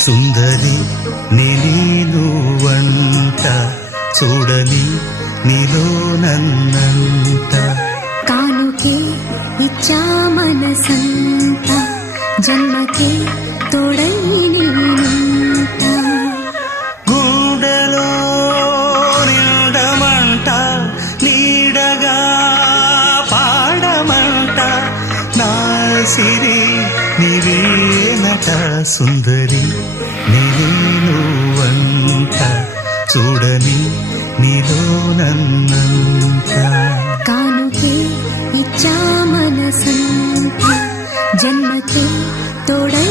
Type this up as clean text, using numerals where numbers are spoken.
సుందరి నీనువంట చూడని నీలో నన్నంట కానుకే ఇచ్చా మనసంత జన్మకే తోడై నేనుంట గుండెలో నిండమంట నీడగా పాడమంట నా సిరి నీవేనట సుందరి నీనువంట చూడని నీలో నన్నంత కానుకే ఇచ్చా మనసంత జన్మకే తోడై